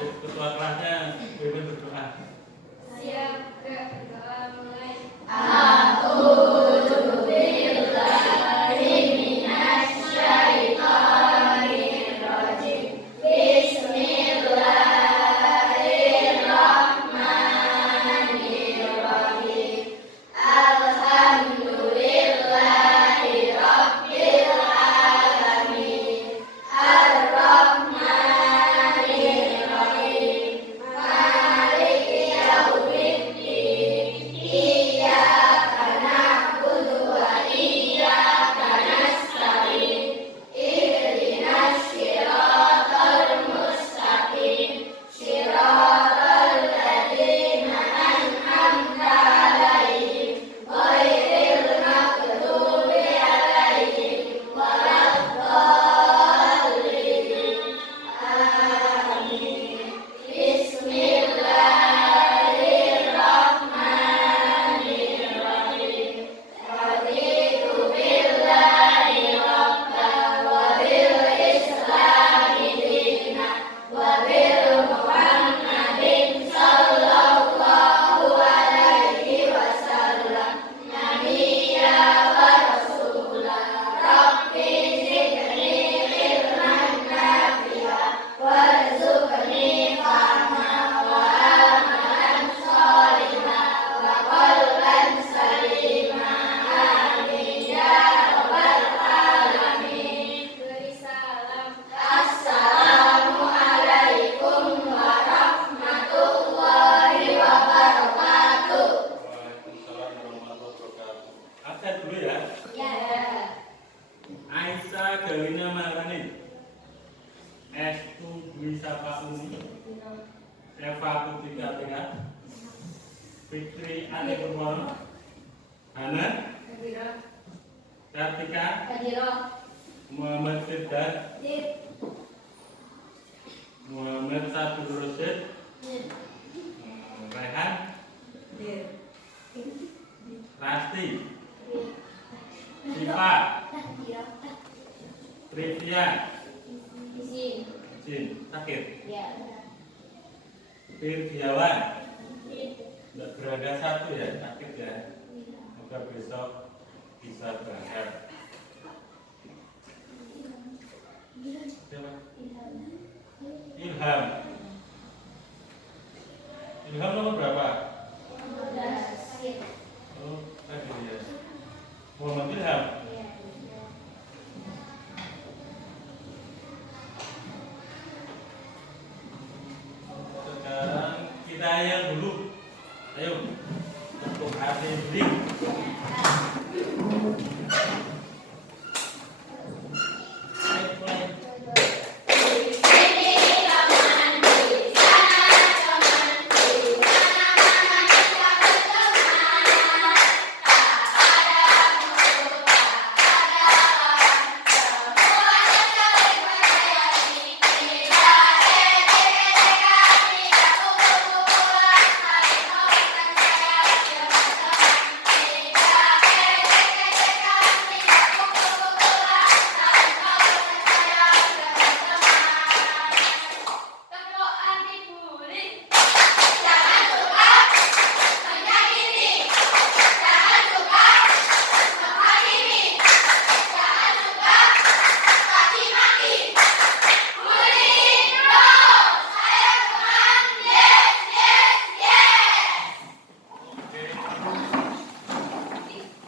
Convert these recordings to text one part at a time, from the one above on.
Ketua kelasnya pimpin berdoa. Siap, berdoa mulai. Beri salam. Waalaikumsalam warahmatullahi wabarakatuh. Absen dulu ya. Ya. Aisyah Galina Maharani. Estu Dwi Sapa Uni. Eva Putri Kartika. Fitri Ade Purwono. Hana Kartika. Muhammad Firdan. Muhammad Sabdul Rosyid. Rehan. Rasti. Siva. Trivia. Jin. Sakit. Firdiawan. Tidak berada satu ya, sakit ya. Semoga besok bisa berangkat. Siapa? Ilham. Ilham nomor berapa? Oh, tadi ya. Muhammad Ilham. Sekarang kita yang dulu. Ayo untuk assembly. Ayo mulai.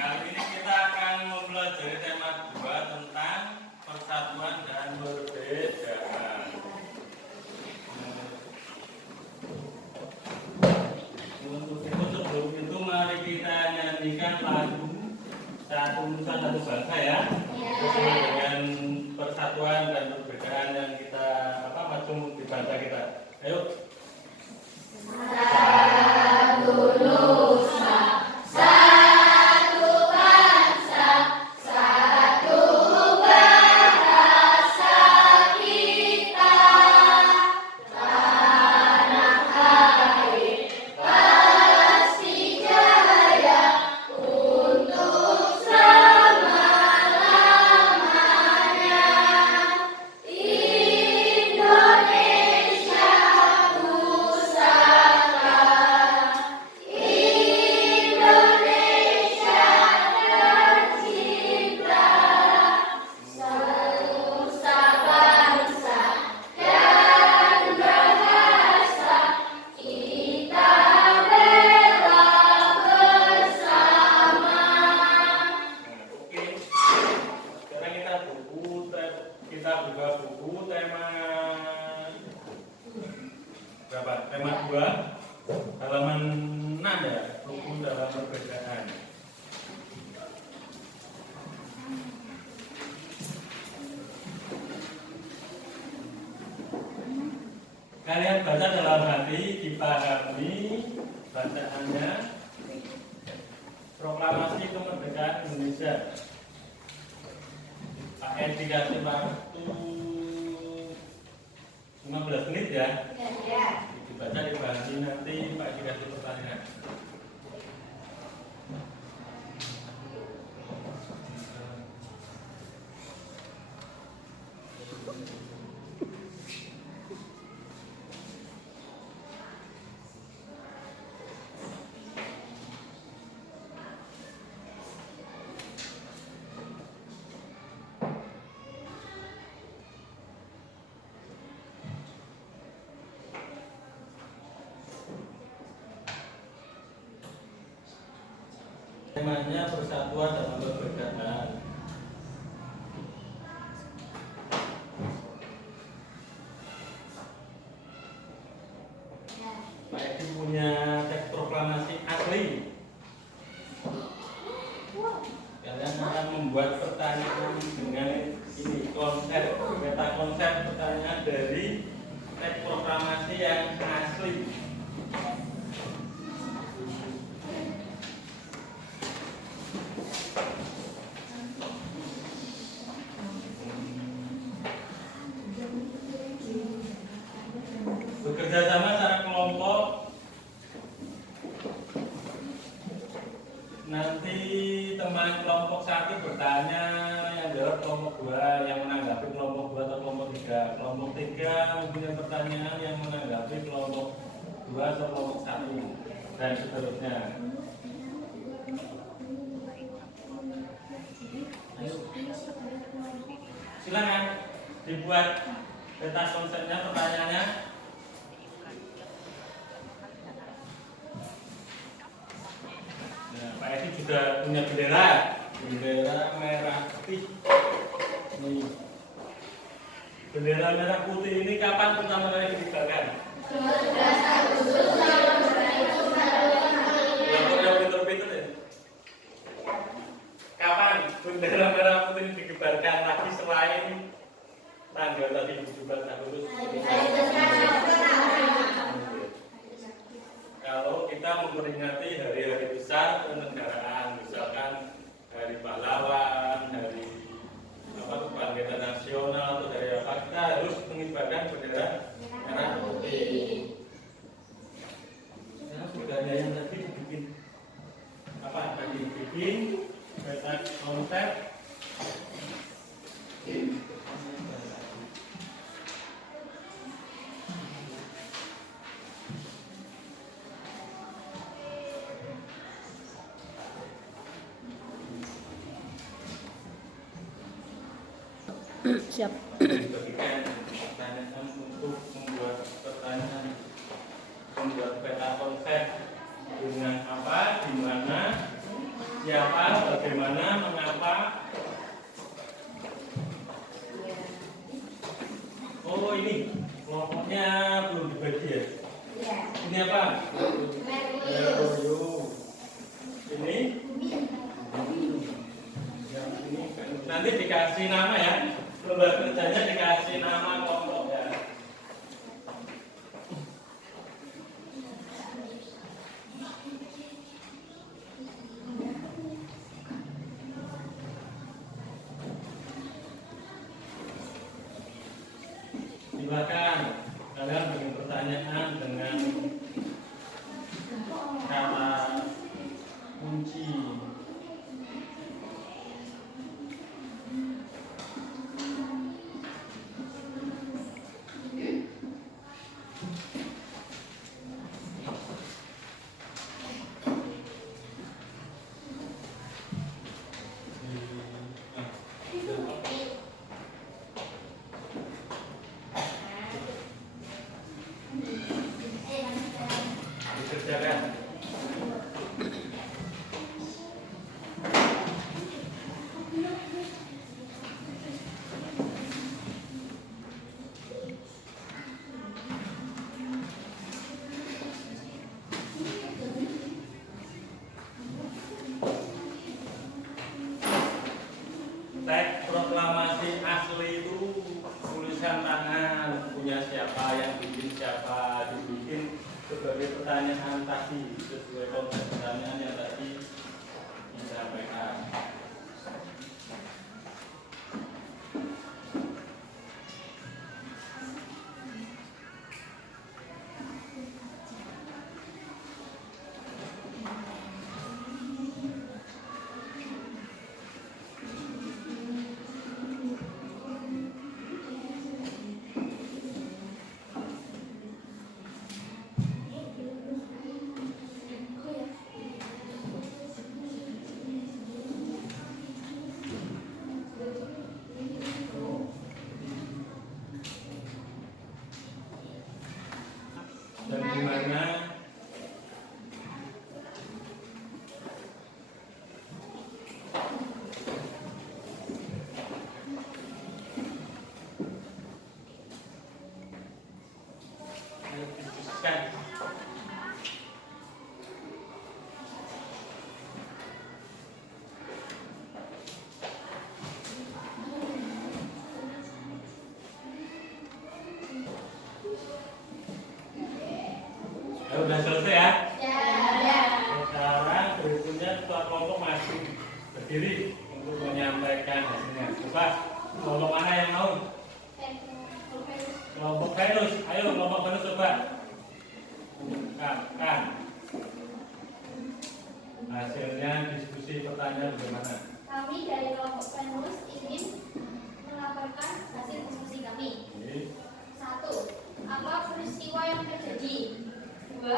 Kali ini kita akan mempelajari tema 2 tentang persatuan dan perbedaan. Untuk itu sebelum itu mari kita nyanyikan lagu Satu Nusa Satu Bangsa ya. Sesuai dengan persatuan dan perbedaan yang kita macam di bangsa kita. Ayo. Indonesia berapa? Tema 2 halaman 6 ya, rukun dalam perbedaan. Kalian baca dalam hati, dipahami bacaannya. Proklamasi Kemerdekaan Indonesia. Pak Edi dikasih waktu 15 menit ya. Ya. Dibaca, dibahasi, nanti Pak Edi kasih pertanyaan. Temanya persatuan dalam perbedaan. Pak Edi punya teks proklamasi asli. Kalian akan membuat pertanyaan dengan ini konsep, meta konsep pertanyaan dari teks proklamasi yang asli. Bekerja sama secara kelompok. Nanti teman kelompok 1 bertanya, yang jawab kelompok 2, yang menanggapi kelompok 2 atau kelompok 3. Kelompok 3 mempunyai pertanyaan yang menanggapi kelompok 2 atau kelompok 1 dan seterusnya. Ayo. Silakan dibuat peta konsepnya, pertanyaannya. Nah, Pak Edi juga punya bendera merah putih. Nih. Bendera merah putih ini kapan pertama kali dikibarkan? 12 Agustus tahun 1945. Yang udah pinter-pinter ya. Kapan bendera merah putih ini dikibarkan lagi selain tanggal tadi 17 Agustus? Kalau kita memperingati hari-hari besar kenegaraan, misalkan hari pahlawan, hari kebangkitan nasional, atau dari apa, kita harus mengibarkan bendera merah putih. Nah, budaya yang tadi dibikin apa? Tadi dibikin peta konsep. Siap. Dibagikan pertanyaan untuk membuat pertanyaan, membuat peta konsep dengan apa, di mana, siapa, bagaimana, mengapa. Oh ini kelompoknya belum dibagi ya? Ini apa? Merkurius. Ini? Yang ini nanti dikasih nama ya. Lembaga kerjanya dikasih nama kelompok ya. Silakan kalian bikin pertanyaan dengan kata kunci. Dikerjakan. siapa dibikin sebagai pertanyaan tadi sesuai konteks pertanyaan yang tadi disampaikan. Dan di mana didiskusikan. Udah selesai ya? Ya. Sekarang berikutnya ketua kelompok masih berdiri untuk menyampaikan hasilnya. Coba kelompok mana yang mau? Kelompok Venus. Ayo kelompok Venus coba. Kan. Hasilnya diskusi pertanyaan bagaimana? Kami dari kelompok Venus ingin melaporkan hasil diskusi kami. Oke. 1. Apa peristiwa yang terjadi? 2.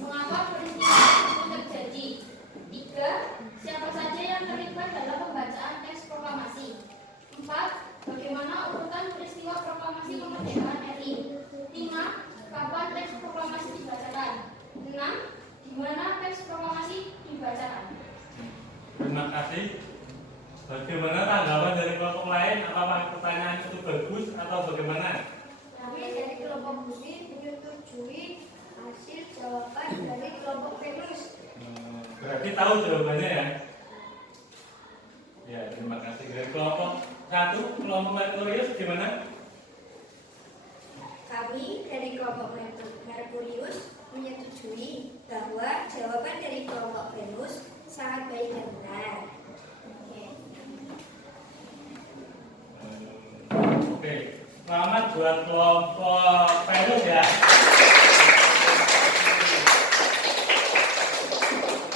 Mengapa peristiwa itu terjadi? 3. Siapa saja yang terlibat dalam pembacaan teks proklamasi? 4. Bagaimana urutan peristiwa proklamasi kemerdekaan RI? 5. Kapan teks proklamasi dibacakan? 6. Di mana teks proklamasi dibacakan? Terima kasih. Bagaimana tanggapan dari kelompok lain? Apakah pertanyaan itu bagus atau bagaimana? Kami dari kelompok Bumi menyetujui hasil jawaban dari kelompok Venus. Berarti tahu jawabannya ya? Ya, terima kasih. Dari kelompok 1, kelompok Merkurius gimana? Kami dari kelompok Merkurius menyetujui bahwa jawaban dari kelompok Venus sangat baik dan benar. Oke, selamat buat kelompok Venus ya.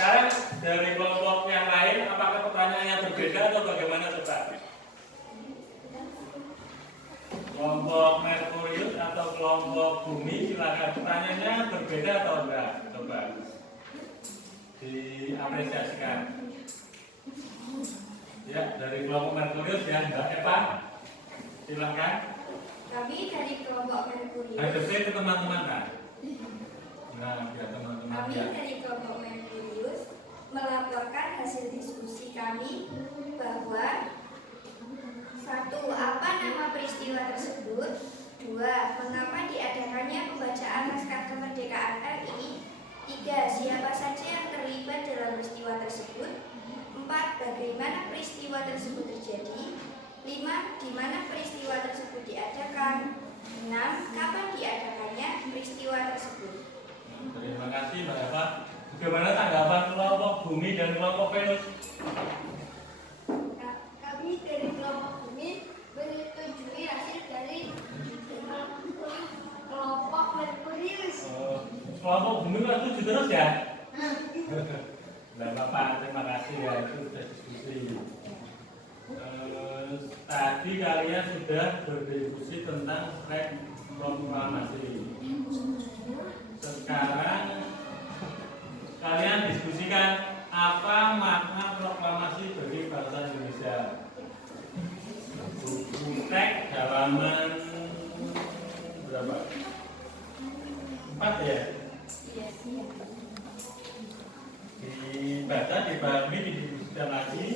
Sekarang dari kelompok yang lain, apakah pertanyaannya berbeda atau bagaimana coba? Kelompok Merkurius atau kelompok Bumi, silakan. Pertanyaannya berbeda atau enggak? Coba diapresiasikan. Ya, dari kelompok Merkurius ya, Mbak Eva, silakan. Kami dari kelompok Merkurius. Hadapnya ke teman-teman kan? Nah, biar teman-teman Kami ya. dari kelompok Merkurius melaporkan hasil diskusi kami bahwa 1. Apa nama peristiwa tersebut? 2. Mengapa diadakannya pembacaan naskah kemerdekaan RI? 3. Siapa saja yang terlibat dalam peristiwa tersebut? 4. Bagaimana peristiwa tersebut terjadi? 5. Di mana peristiwa tersebut diadakan? 6. Kapan diadakannya peristiwa tersebut? Terima kasih Mbak Eva. Bagaimana tanggapan kelompok Bumi dan kelompok Venus? Kami dari kelompok Bumi menyetujui hasil dari kelompok Merkurius. Kelompok Bumi kan setuju terus ya? Nah, Bapak, terima kasih ya, itu sudah diskusi. Tadi kalian sudah berdiskusi tentang teks proklamasi. Sekarang kalian diskusikan apa makna proklamasi bagi bangsa Indonesia. Buku teks halaman berapa? 4 ya? Dibaca, dipahami, didiskusikan lagi.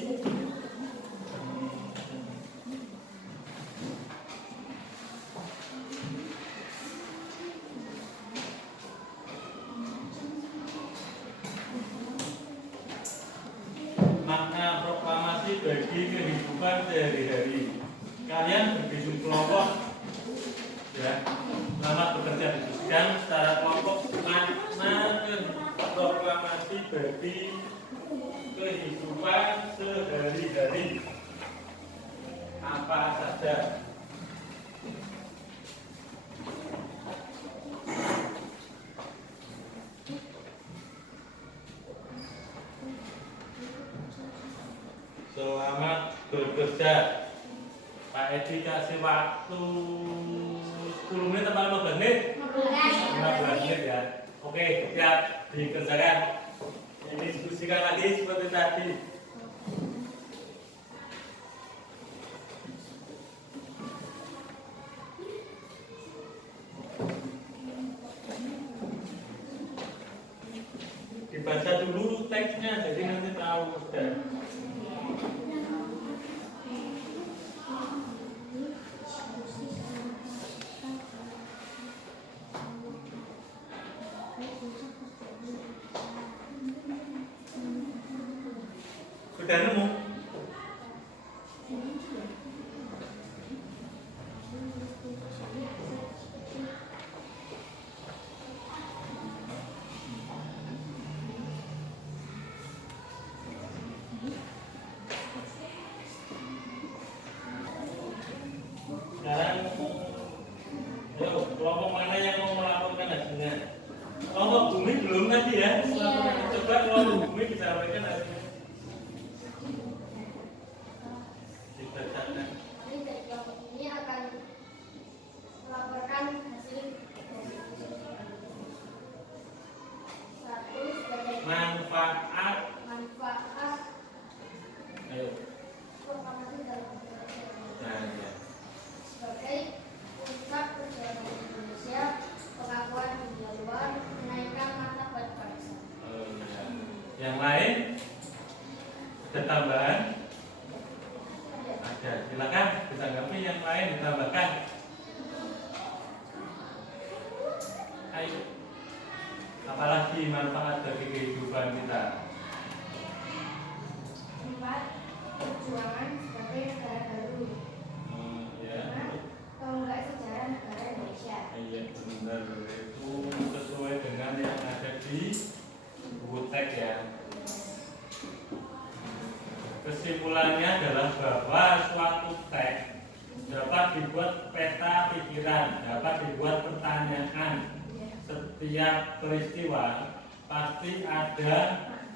Makna proklamasi bagi kehidupan sehari-hari. Kalian berbisu kelompok, ya, selamat bekerja, diskusikan. menjelaskan secara kelompok makna proklamasi bagi kehidupan sehari-hari apa saja. Selamat bekerja. Pak Edi kasih waktu 10 menit atau 15 menit? 15 menit ya. Oke, siap dikerjakan. Didiskusikan lagi seperti tadi. Dibaca dulu teksnya, jadi nanti tahu sudah. Sudah nemu? Sekarang, ayo, kelompok mana yang mau melaporkan hasilnya? Kelompok bumi belum tadi ya? Coba kelompok bumi bisa sampaikan hasilnya. Dibacakan. Jadi dari kelompok ini akan melaporkan hasil satu sebagai Manfaat. manfaat Ayo. proklamasi dalam Nah, ya. sebagai puncak perjalanan Indonesia, pengakuan dunia luar, menaikkan martabat bangsa. Oh, ya. Yang lain ada tambahan? Ada. Silakan ditanggapi yang lain ditambahkan. Ayo. Apalagi manfaat bagi kehidupan kita? Empat, perjuangan sebagai negara baru. Ya. Tonggak sejarah negara Indonesia. Iya benar, itu sesuai dengan yang ada di buku teks ya. Kesimpulannya adalah bahwa suatu teks dapat dibuat peta pikiran, dapat dibuat pertanyaan. Setiap peristiwa pasti ada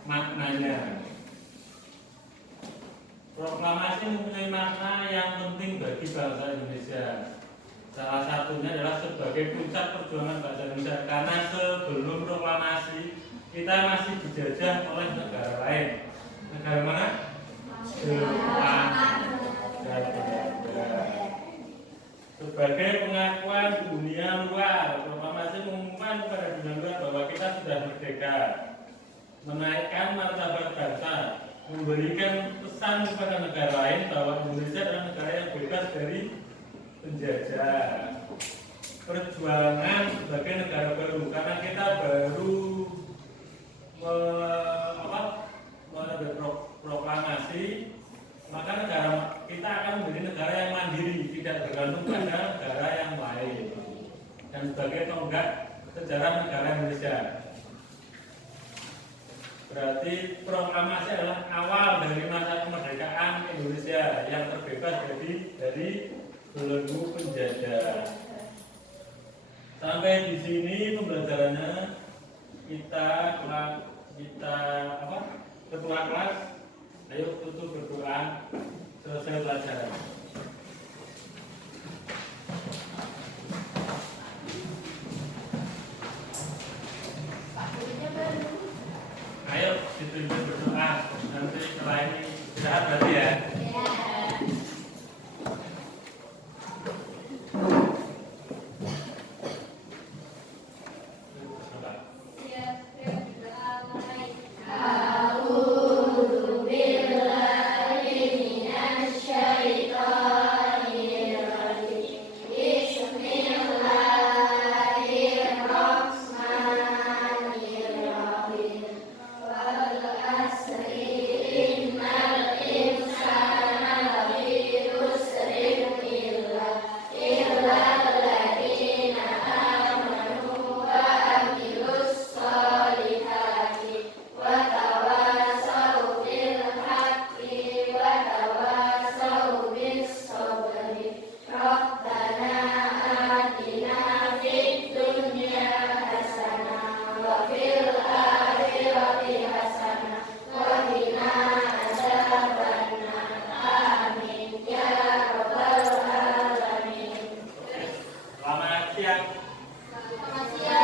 maknanya. Proklamasi mempunyai makna yang penting bagi bangsa Indonesia. Salah satunya adalah sebagai puncak perjuangan bangsa Indonesia, karena sebelum proklamasi kita masih dijajah oleh negara lain. Negara mana? Jepang dan Belanda. Sebagai pengakuan dunia luar, proklamasi mengumumkan kepada dunia luar bahwa kita sudah merdeka, menaikkan martabat bangsa, memberikan pesan kepada negara lain bahwa Indonesia adalah negara yang bebas dari penjajah. Perjuangan sebagai negara baru, karena kita baru proklamasi, maka negara kita akan menjadi negara yang mandiri, tidak bergantung pada negara yang lain, dan sebagai tonggak sejarah negara Indonesia. Berarti proklamasi adalah awal dari masa kemerdekaan Indonesia yang terbebas dari belenggu penjajah. Sampai di sini pembelajarannya. Ketua kelas, ayo tutup berdoa, selesai pelajaran. Ayo ditunjuk berdoa, nanti setelah ini istirahat berarti ya. siang. Selamat siang.